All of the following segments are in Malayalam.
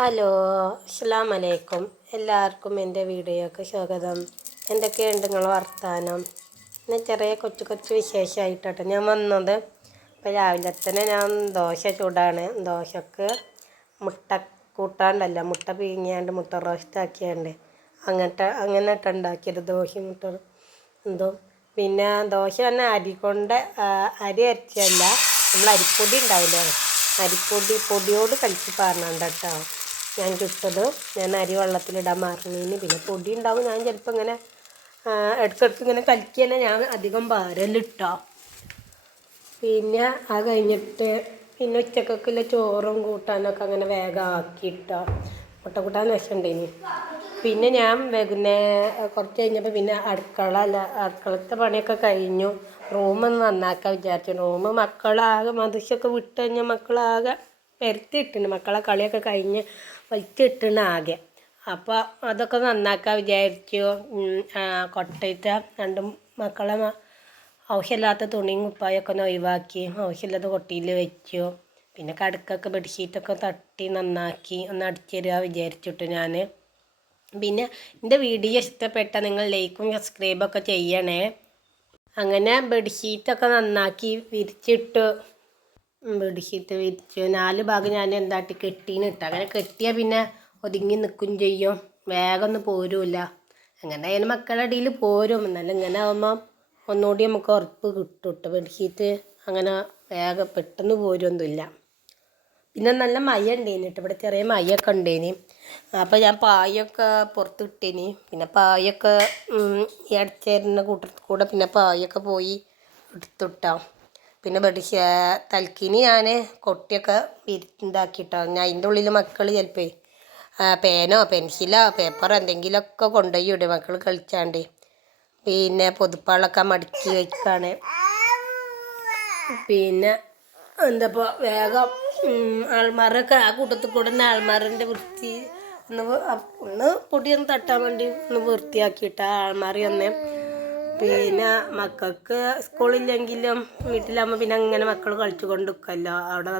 ഹലോ, അസ്സലാമു അലൈക്കും. എല്ലാവർക്കും എൻ്റെ വീഡിയോക്ക് സ്വാഗതം. എന്തൊക്കെയുണ്ട് നിങ്ങൾ വർത്താനം? ഇന്ന് ചെറിയ കൊച്ചു കൊച്ചു വിശേഷമായിട്ടോ ഞാൻ വന്നത്. ഇപ്പോൾ രാവിലെ തന്നെ ഞാൻ ദോശ ചൂടാണ്. ദോശക്ക് മുട്ട കൂട്ടാണ്ടല്ല, മുട്ട പിഴിഞ്ഞാണ്ട് മുട്ട റോസ്റ്റ് ആക്കിയാണ്ട് അങ്ങനെ ഉണ്ടാക്കിയത് ദോശ മുട്ട എന്തോ. പിന്നെ ദോശ തന്നെ അരി കൊണ്ട് അരി അരച്ചല്ല, നമ്മൾ അരിപ്പൊടി ഉണ്ടാവില്ലേ, പൊടിയോട് കളിച്ച് പറഞ്ഞുണ്ട് കേട്ടോ ഞാൻ ചുട്ടത്. ഞാൻ അരി വെള്ളത്തിലിടാൻ മറന്നതിന് പിന്നെ പൊടി ഉണ്ടാവും. ഞാൻ ചിലപ്പോൾ ഇങ്ങനെ ഇടയ്ക്കിടയ്ക്ക് ഇങ്ങനെ കലക്കി തന്നെ ഞാൻ അധികം ഭാരലിട്ടോ. പിന്നെ അത് കഴിഞ്ഞിട്ട് പിന്നെ ഉച്ചക്കൊക്കെയുള്ള ചോറും കൂട്ടാനൊക്കെ അങ്ങനെ വേഗം ആക്കിയിട്ടോ. മുട്ട കൂട്ടാൻ വിഷമുണ്ടേനി. പിന്നെ ഞാൻ കുറച്ച് കഴിഞ്ഞപ്പോൾ പിന്നെ അടുക്കളത്തെ പണിയൊക്കെ കഴിഞ്ഞു. റൂമൊന്ന് നന്നാക്കാൻ വിചാരിച്ചു. റൂമ് മക്കളാകെ മദ്രസയൊക്കെ വിട്ട് കഴിഞ്ഞാൽ മക്കളാകെ പരത്തിയിട്ടുണ്ട്. മക്കളെ കളിയൊക്കെ കഴിഞ്ഞ് വലിച്ചിട്ടുണ്ട് ആകെ. അപ്പോൾ അതൊക്കെ നന്നാക്കാൻ വിചാരിച്ചു. കൊട്ടയിട്ട രണ്ട് മക്കളെ ആവശ്യമില്ലാത്ത തുണിയും കുപ്പായൊക്കെ ഒന്ന് ഒഴിവാക്കി ആവശ്യമില്ലാത്ത കൊട്ടിയിൽ വെച്ചു. പിന്നെ കടക്കൊക്കെ ബെഡ്ഷീറ്റൊക്കെ തട്ടി നന്നാക്കി ഒന്ന് അടിച്ചുതരിക വിചാരിച്ചിട്ട് ഞാൻ. പിന്നെ എൻ്റെ വീഡിയോ ഇഷ്ടപ്പെട്ട നിങ്ങൾ ലൈക്കും സബ്സ്ക്രൈബൊക്കെ ചെയ്യണേ. അങ്ങനെ ബെഡ്ഷീറ്റൊക്കെ നന്നാക്കി വിരിച്ചിട്ട് ബെഡ്ഷീറ്റ് വിരിച്ചു. 4 ഭാഗം ഞാൻ എന്താട്ടി കെട്ടീനിട്ട്. അങ്ങനെ കെട്ടിയാൽ പിന്നെ ഒതുങ്ങി നിൽക്കും ചെയ്യും, വേഗം ഒന്നും പോരുമില്ല. അങ്ങനെ അതിന് മക്കളുടെ ഇടയിൽ പോരും. എന്നാലും ഇങ്ങനെ ആകുമ്പോൾ ഒന്നുകൂടി നമുക്ക് ഉറപ്പ് കിട്ടും കേട്ടോ. ബെഡ്ഷീറ്റ് അങ്ങനെ വേഗം പെട്ടെന്ന് പോരൊന്നുമില്ല. പിന്നെ നല്ല മഴ ഉണ്ടേനി കേട്ടോ, ഇവിടെ ചെറിയ മഴയൊക്കെ ഉണ്ടേനി. അപ്പോൾ ഞാൻ പായൊക്കെ പുറത്തിട്ടേനി. പിന്നെ പായൊക്കെ ഈ അടിച്ചേരുന്ന കൂട്ടത്തിൽ കൂടെ പിന്നെ പായൊക്കെ പോയി എടുത്തിട്ടോ. പിന്നെ തലക്കിനി ഞാൻ കൊട്ടിയൊക്കെ ഇതാക്കിയിട്ടോ. ഞാൻ അതിൻ്റെ ഉള്ളിൽ മക്കൾ ചിലപ്പോൾ പേനോ പെൻസിലോ പേപ്പറോ എന്തെങ്കിലുമൊക്കെ കൊണ്ടുപോയി ഇടും മക്കൾ കളിച്ചാണ്ട്. പിന്നെ പൊതുപ്പാളൊക്കെ മടക്കി വയ്ക്കാണ്. പിന്നെ എന്താപ്പോൾ വേഗം ആൾമാരൊക്കെ ആ കൂട്ടത്തിൽ കൂടെ തന്നെ ആൾമാറിൻ്റെ വൃത്തി ഒന്ന് പൊടിയൊന്ന് തട്ടാൻ വേണ്ടി ഒന്ന് വൃത്തിയാക്കിയിട്ട് ആൾമാറി ഒന്ന്. പിന്നെ മക്കൾക്ക് സ്കൂളില്ലെങ്കിലും വീട്ടിലാകുമ്പോൾ പിന്നെ അങ്ങനെ മക്കൾ കളിച്ചു കൊണ്ട് നിൽക്കുമല്ലോ. അവിടെ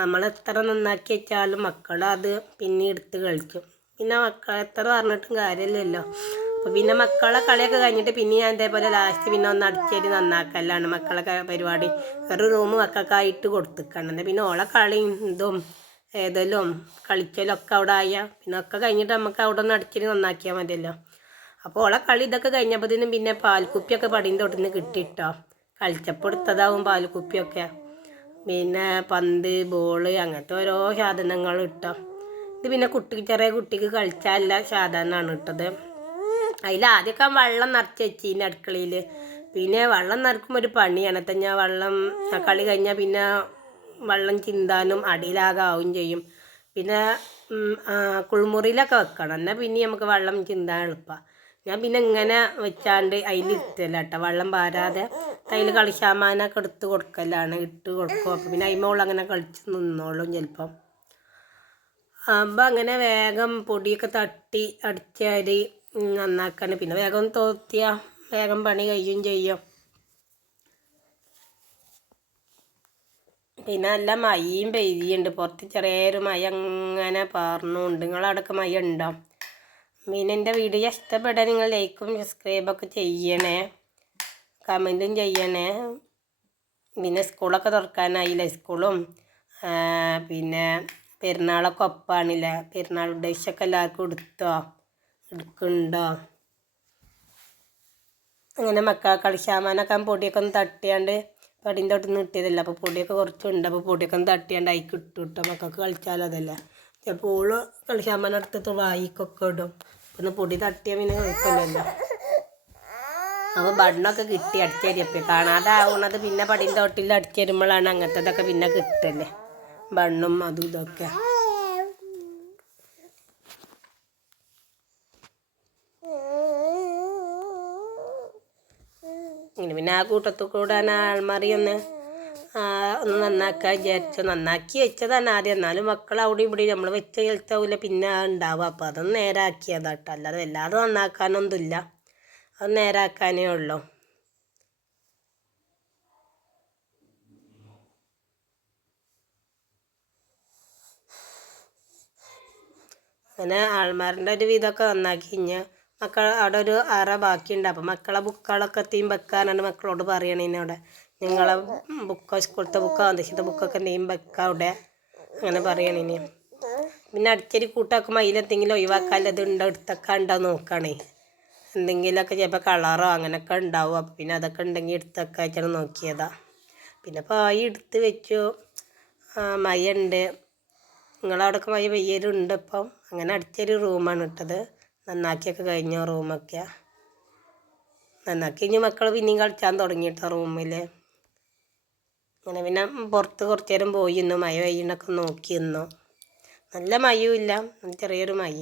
നമ്മൾ എത്ര നന്നാക്കി വെച്ചാലും മക്കൾ അത് പിന്നെ എടുത്ത് കളിക്കും. പിന്നെ മക്കൾ എത്ര പറഞ്ഞിട്ടും കാര്യമില്ലല്ലോ. അപ്പോൾ പിന്നെ മക്കളെ കളിയൊക്കെ കഴിഞ്ഞിട്ട് പിന്നെ ഞാൻ ഇതേപോലെ ലാസ്റ്റ് പിന്നെ ഒന്ന് അടിച്ചേരി നന്നാക്കലാണ് മക്കളൊക്കെ പരിപാടി. ഒരു റൂം മക്കൾക്കായിട്ട് കൊടുത്തിക്കണം. പിന്നെ ഓളെ കളിയും ഇതും ഏതെങ്കിലും കളിച്ചലും ഒക്കെ അവിടെ ആയാൽ പിന്നെ ഒക്കെ കഴിഞ്ഞിട്ട് നമുക്ക് അവിടെ ഒന്ന് അടിച്ചേരി നന്നാക്കിയാൽ മതിയല്ലോ. അപ്പോൾ ഓളെ കളി ഇതൊക്കെ കഴിഞ്ഞപ്പോഴത്തേനും പിന്നെ പാൽക്കുപ്പിയൊക്കെ പടീൻ്റെ തൊട്ടിന്ന് കിട്ടിയിട്ടോ. കളിച്ചപ്പോൾ എടുത്തതാവും പാൽക്കുപ്പിയൊക്കെ. പിന്നെ പന്ത് ബോള് അങ്ങനത്തെ ഓരോ സാധനങ്ങൾ ഇട്ടോ. ഇത് പിന്നെ ചെറിയ കുട്ടിക്ക് കളിച്ചാലുള്ള സാധനമാണ് ഇട്ടത്. അതിൽ ആദ്യമൊക്കെ വെള്ളം നിറച്ച് വെച്ചിന് അടുക്കളയിൽ. പിന്നെ വെള്ളം നിറക്കുമ്പോൾ ഒരു പണിയാണ്. ഞാൻ വെള്ളം കളി കഴിഞ്ഞാൽ പിന്നെ വെള്ളം ചിന്താനും അടിയിലാകെ ആവും ചെയ്യും. പിന്നെ കുളിമുറിയിലൊക്കെ വെക്കണം, എന്നാൽ പിന്നെ നമുക്ക് വെള്ളം ചിന്താൻ എളുപ്പമാണ്. ഞാൻ പിന്നെ ഇങ്ങനെ വെച്ചാണ്ട് അതിലിരുത്തല്ല കേട്ടോ, വെള്ളം പാരാതെ അതിൽ കളിസാമാനൊക്കെ എടുത്ത് കൊടുക്കലാണ്, ഇട്ട് കൊടുക്കും. അപ്പോൾ പിന്നെ അതിമോൾ അങ്ങനെ കളിച്ച് നിന്നോളും ചിലപ്പം. അപ്പോൾ അങ്ങനെ വേഗം പൊടിയൊക്കെ തട്ടി അടിച്ചാരി നന്നാക്കാണ്. പിന്നെ വേഗം തോത്തിയാൽ വേഗം പണി കഴിയും ചെയ്യും. പിന്നെ നല്ല മഴയും പെയ്യുന്നുണ്ട് പുറത്ത്, ചെറിയൊരു മഴ അങ്ങനെ പാർന്നുണ്ട്. നിങ്ങളവിടെയൊക്കെ മഴ ഉണ്ടോ? പിന്നെ എൻ്റെ വീഡിയോ ഇഷ്ടപ്പെട്ടാൽ നിങ്ങൾ ലൈക്കും സബ്സ്ക്രൈബൊക്കെ ചെയ്യണേ, കമൻറ്റും ചെയ്യണേ. പിന്നെ സ്കൂളൊക്കെ തുറക്കാനായില്ലേ, സ്കൂളും പിന്നെ പെരുന്നാളൊക്കെ ഒപ്പാണില്ലേ. പെരുന്നാൾ ഡ്രസ്സൊക്കെ എല്ലാവർക്കും എടുക്കുന്നുണ്ടോ? അങ്ങനെ മക്കളെ കളിസാമാനൊക്കെ പൊടിയൊക്കെ ഒന്ന് തട്ടിയാണ്ട് പടീൻ്റെ തൊട്ടിന്ന് കിട്ടിയതല്ല. അപ്പോൾ പൊടിയൊക്കെ കുറച്ചുണ്ട്. അപ്പോൾ പൊടിയൊക്കെ ഒന്ന് തട്ടിയാണ്ട് അതിക്ക് ഇട്ടു കിട്ടും. മക്കൾക്ക് കളിച്ചാലോ അതല്ല. ചിലപ്പോൾ ഓള് കളിസാമാനം എടുത്തിട്ട് വായിക്കൊക്കെ ഇടും. പിന്നെ പൊടി തട്ടിയാൽ പിന്നെ കുഴപ്പമില്ലല്ലോ. അപ്പോൾ ബണ്ണൊക്കെ കിട്ടി അടിച്ചേരിയപ്പോൾ കാണാതാവുന്നത് പിന്നെ പടീൻ്റെ തൊട്ടിൽ അടിച്ചേരുമ്പോഴാണ് അങ്ങനത്തതൊക്കെ പിന്നെ കിട്ടല്ലേ, ബണ്ണും അതും ഇതൊക്കെ. ഇങ്ങനെ പിന്നെ ആ കൂട്ടത്തിൽ കൂടെ ആൾമാറി ഒന്ന് നന്നാക്കാൻ വിചാരിച്ചു. നന്നാക്കി വെച്ചതാണ് ആദ്യം. എന്നാലും മക്കൾ അവിടെ ഇവിടെ നമ്മൾ വെച്ച സ്ഥലത്താവില്ല പിന്നെ ഉണ്ടാവുക. അപ്പോൾ അതൊന്ന് നേരാക്കിയതാട്ടോ, അല്ലാതെ വല്ലാതെ നന്നാക്കാനൊന്നുമില്ല, അത് നേരാക്കാനേ ഉള്ളൂ. അങ്ങനെ ആൾമാരുടെ ഒരു വിധമൊക്കെ നന്നാക്കി കഴിഞ്ഞാൽ മക്കൾ അവിടെ ഒരു അറ ബാക്കിയുണ്ട്. അപ്പം മക്കളെ ബുക്കുകളൊക്കെ തീം വെക്കാനാണ് മക്കളോട് പറയണേനവിടെ. നിങ്ങളെ ബുക്കോ സ്കൂളത്തെ ബുക്കോ അന്തരീക്ഷത്തെ ബുക്കൊക്കെ എന്തെങ്കിലും വെക്കാം അവിടെ, അങ്ങനെ പറയണേന്. പിന്നെ അടിച്ചടി കൂട്ടാക്കുമ്പോൾ അതിലെന്തെങ്കിലും ഒഴിവാക്കാല്ലത് ഉണ്ടോ എടുത്തൊക്കെ ഉണ്ടോ നോക്കണേ. എന്തെങ്കിലുമൊക്കെ ചിലപ്പോൾ കളറോ അങ്ങനെയൊക്കെ ഉണ്ടാവും. അപ്പം പിന്നെ അതൊക്കെ ഉണ്ടെങ്കിൽ എടുത്തൊക്കെ ആയിട്ടാണ് നോക്കിയതാണ്. പിന്നെ പായി എടുത്ത് വെച്ചു. മയുണ്ട്, നിങ്ങളവിടെയൊക്കെ മഴ പെയ്യലുണ്ട് ഇപ്പം. അങ്ങനെ അടിച്ചൊരു റൂമാണ് ഇട്ടത്. നന്നാക്കിയൊക്കെ കഴിഞ്ഞു. റൂമൊക്കെ നന്നാക്കി കഴിഞ്ഞ് മക്കൾ പിന്നെയും കളിച്ചാൻ തുടങ്ങിയിട്ടോ റൂമിൽ. അങ്ങനെ പിന്നെ പുറത്ത് കുറച്ച് നേരം പോയി നിന്നു. മഴ പെയ്യുന്നൊക്കെ നോക്കി നിന്നു. നല്ല മഴയും ഇല്ല, ചെറിയൊരു മഴ.